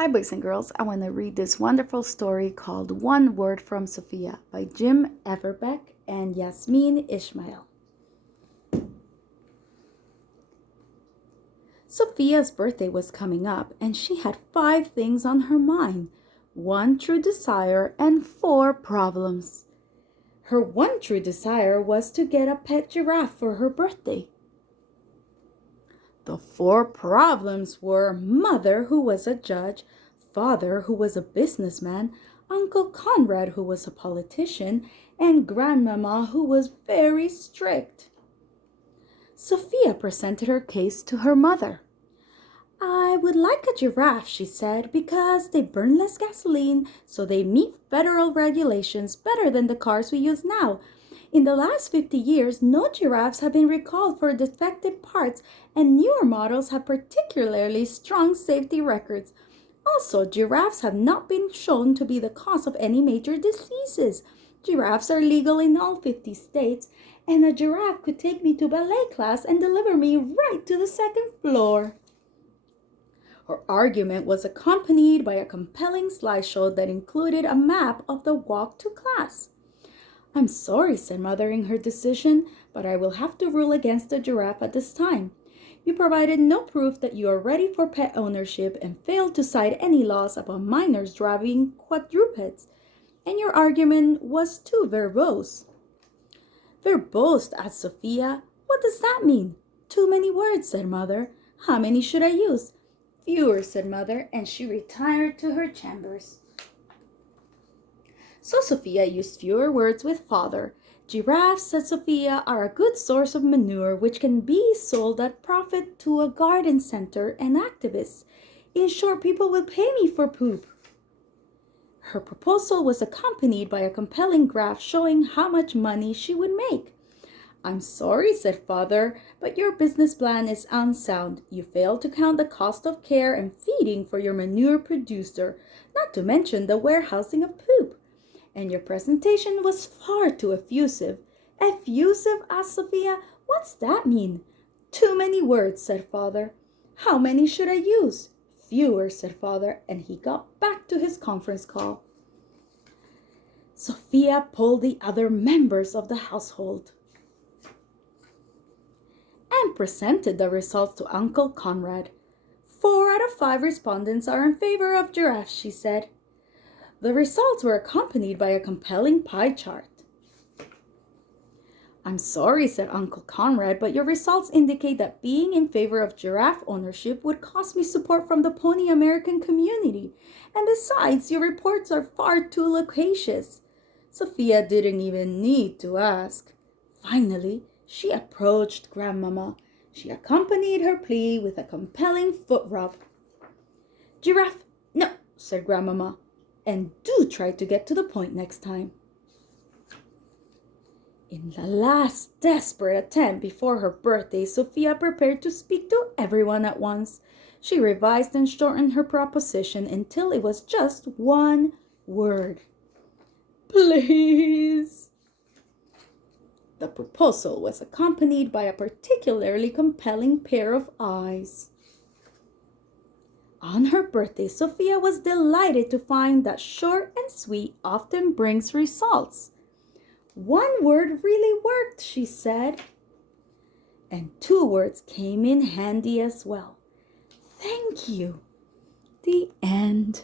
Hi, boys and girls. I want to read this wonderful story called One Word from Sophia by Jim Everbeck and Yasmeen Ismail. Sophia's birthday was coming up, and she had 5 things on her mind, 1 true desire and 4 problems. Her 1 true desire was to get a pet giraffe for her birthday. The 4 problems were Mother, who was a judge, Father, who was a businessman, Uncle Conrad, who was a politician, and Grandmama, who was very strict. Sophia presented her case to her mother. "I would like a giraffe," she said, "because they burn less gasoline, so they meet federal regulations better than the cars we use now. In the last 50 years, no giraffes have been recalled for defective parts, and newer models have particularly strong safety records. Also, giraffes have not been shown to be the cause of any major diseases. Giraffes are legal in all 50 states, and a giraffe could take me to ballet class and deliver me right to the 2nd floor." Her argument was accompanied by a compelling slideshow that included a map of the walk to class. "I'm sorry," said Mother in her decision, "but I will have to rule against the giraffe at this time. You provided no proof that you are ready for pet ownership and failed to cite any laws about minors driving quadrupeds, and your argument was too verbose." "Verbose?" asked Sophia. "What does that mean?" "Too many words," said Mother. "How many should I use?" "Fewer," said Mother, and she retired to her chambers. So Sophia used fewer words with Father. "Giraffes," said Sophia, "are a good source of manure which can be sold at profit to a garden center and activists. In short, people will pay me for poop." Her proposal was accompanied by a compelling graph showing how much money she would make. "I'm sorry," said Father, "but your business plan is unsound. You fail to count the cost of care and feeding for your manure producer, not to mention the warehousing of poop. And your presentation was far too effusive." "Effusive?" asked Sophia. "What's that mean?" "Too many words," said Father. "How many should I use?" "Fewer," said Father, and he got back to his conference call. Sophia polled the other members of the household and presented the results to Uncle Conrad. 4 out of 5 respondents are in favor of giraffes," she said. The results were accompanied by a compelling pie chart. "I'm sorry," said Uncle Conrad, "but your results indicate that being in favor of giraffe ownership would cost me support from the Pony American community. And besides, your reports are far too loquacious." Sophia didn't even need to ask. Finally, she approached Grandmama. She accompanied her plea with a compelling foot rub. "Giraffe, no," said Grandmama. "And do try to get to the point next time." In the last desperate attempt before her birthday, Sophia prepared to speak to everyone at once. She revised and shortened her proposition until it was just 1 word. "Please." The proposal was accompanied by a particularly compelling pair of eyes. On her birthday, Sophia was delighted to find that short and sweet often brings results. 1 word really worked, she said. And 2 words came in handy as well. "Thank you." The end.